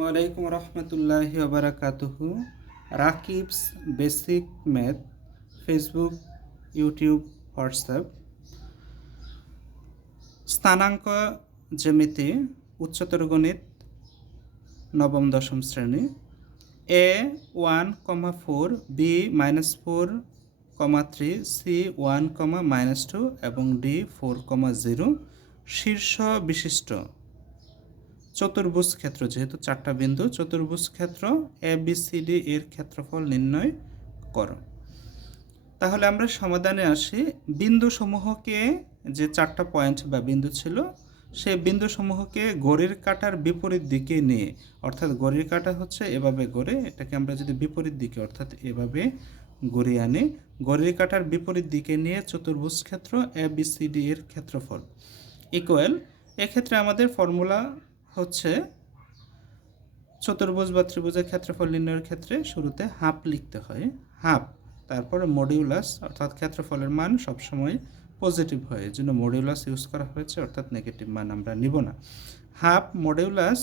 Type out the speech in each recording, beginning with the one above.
ওয়ালাইকুম রহমতুল্লাহি ওবারাকাতুহু। Rakib's basic math, Facebook, YouTube, WhatsApp. স্থানাঙ্ক জ্যামিতি, উচ্চতর গণিত, নবম দশম শ্রেণী। a1,4, b-4,3, c1,-2 এবং d4,0 শীর্ষ বিশিষ্ট চতুর্ভুজ ক্ষেত্র, যেহেতু চারটা বিন্দু, চতুর্ভুজ ক্ষেত্র ABCD এর ক্ষেত্রফল নির্ণয় করো। তাহলে আমরা সমাধানে আসি। বিন্দু সমূহকে, যে চারটা পয়েন্ট বা বিন্দু ছিল, সেই বিন্দু সমূহকে ঘড়ির কাঁটার বিপরীত দিকে নিয়ে, অর্থাৎ ঘড়ির কাঁটা হচ্ছে এভাবে ঘোরে, এটাকে আমরা যদি বিপরীত দিকে অর্থাৎ এভাবে ঘুরিয়ে আনি, ঘড়ির কাঁটার বিপরীত দিকে নিয়ে চতুর্ভুজ ক্ষেত্র ABCD এর ক্ষেত্রফল ইকুয়াল। এক্ষেত্রে আমাদের ফর্মুলা হচ্ছে চতুর্ভুজ বা ত্রিভুজের ক্ষেত্রফল নির্ণয়ের ক্ষেত্রে শুরুতে হাফ লিখতে হয়, হাফ, তারপরে মডিউলাস, অর্থাৎ ক্ষেত্রফলের মান সবসময় পজিটিভ হয়, এই জন্য মডিউলাস ইউজ করা হয়েছে, অর্থাৎ নেগেটিভ মান আমরা নিব না। হাফ মডিউলাস,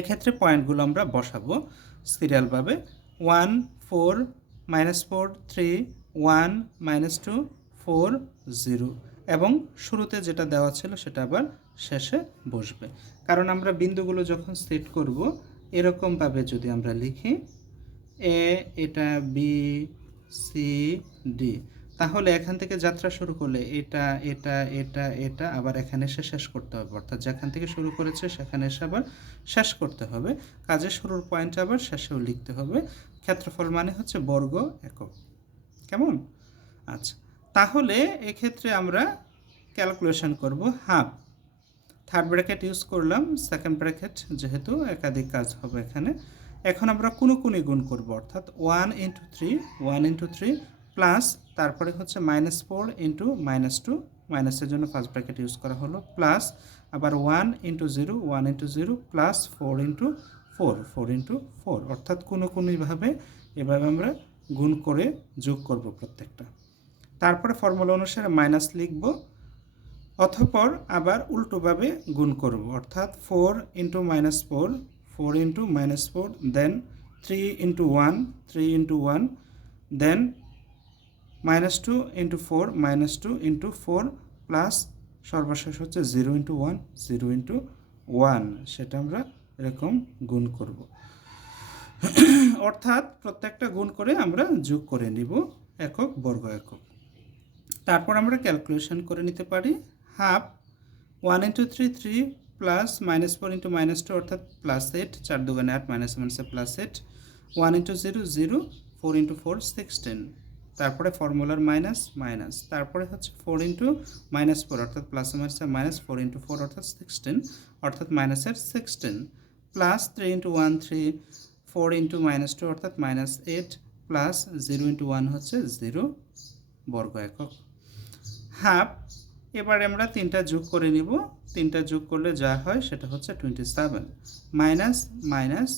এক্ষেত্রে পয়েন্টগুলো আমরা বসাবো সিরিয়ালভাবে। 1, 4, -4, 3, 1, -2, 4, 0 এবং শুরুতে যেটা দেওয়া ছিল সেটা আবার শেষে বসবে। কারণ আমরা বিন্দুগুলো যখন সেট করব এরকমভাবে যদি আমরা লিখি এ, এটা বি, সি, ডি, তাহলে এখান থেকে যাত্রা শুরু করলে এটা এটা এটা এটা আবার এখানে এসে শেষ করতে হবে, অর্থাৎ যেখান থেকে শুরু করেছে সেখানে এসে আবার শেষ করতে হবে। কাজে শুরুর পয়েন্ট আবার শেষেও লিখতে হবে। ক্ষেত্রফল মানে হচ্ছে বর্গ একক। কেমন? আচ্ছা, তাহলে এক্ষেত্রে আমরা ক্যালকুলেশন করব হাফ। থার্ড ব্র্যাকেট ইউজ করলাম, সেকেন্ড ব্র্যাকেট যেহেতু একাধিক কাজ হবে এখানে। এখন আমরা কোনি গুণ করব, অর্থাৎ 1 × 3, 1 × 3 প্লাস, তারপরে হচ্ছে -4 × -2, মাইনাসের জন্য ফার্স্ট ব্র্যাকেট ইউজ করা হলো, প্লাস আবার 1 × 0, 1 × 0 প্লাস 4 × 4, 4 × 4, অর্থাৎ কোনিভাবে এভাবে আমরা গুণ করে যোগ করব প্রত্যেকটা। তারপরে ফর্মুলা অনুসারে মাইনাস লিখব, অতঃপর আবার উল্টোভাবে গুণ করব, অর্থাৎ 4 × -4, 4 × -4, দেন 3 × 1, 3 × 1, দেন -2 × 4, -2 × 4 প্লাস সর্বশেষ হচ্ছে 0 × 1, 0 × 1, সেটা আমরা এরকম গুণ করব। অর্থাৎ প্রত্যেকটা গুণ করে আমরা যোগ করে নিব একক, বর্গ একক। তারপর আমরা ক্যালকুলেশন করে নিতে পারি। হাফ 1 × 3, 3 প্লাস -4 × -2 অর্থাৎ +8, 4 × 8, -1 +8, 1 × 0, 0, 4 × 4, 16, তারপরে ফর্মুলার মাইনাস মাইনাস, তারপরে হচ্ছে 4 × -4 অর্থাৎ +-4 × 4 অর্থাৎ 16, অর্থাৎ মাইনাসের 16, প্লাস 3 × 1, 3, 4 × -2 অর্থাৎ -8, প্লাস 0 × 1 হচ্ছে 0, বর্গ একক। হাফ, এবারে আমরা তিনটা যোগ করে নিব, তিনটা যোগ করলে যা হয় সেটা হচ্ছে 27, মাইনাস মাইনাস,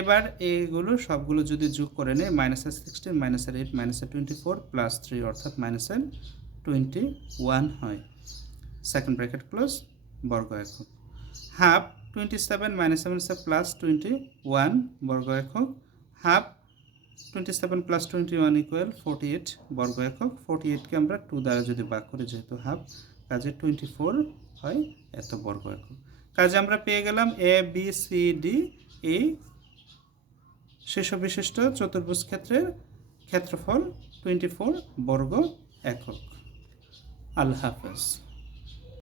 এবার এগুলো সবগুলো যদি যোগ করে নেই, -16, -8, -24 প্লাস 3 অর্থাৎ -21 হয়, সেকেন্ড ব্র্যাকেট ক্লোজ, বর্গ একক। হাফ 27 -7 প্লাস 21, বর্গ একক। হাফ 27 প্লাস 21 ইকুয়াল 48, বর্গ একক। 48কে আমরা 2 দ্বারা যদি ভাগ করি, যেহেতু হাফ, কাজে 24 হয় এত, বর্গ একক। কাজে আমরা পেয়ে গেলাম ABCD এই শীর্ষ বিশিষ্ট চতুর্ভুজ ক্ষেত্রের ক্ষেত্রফল 24 বর্গ একক। আল্লাহ হাফেজ।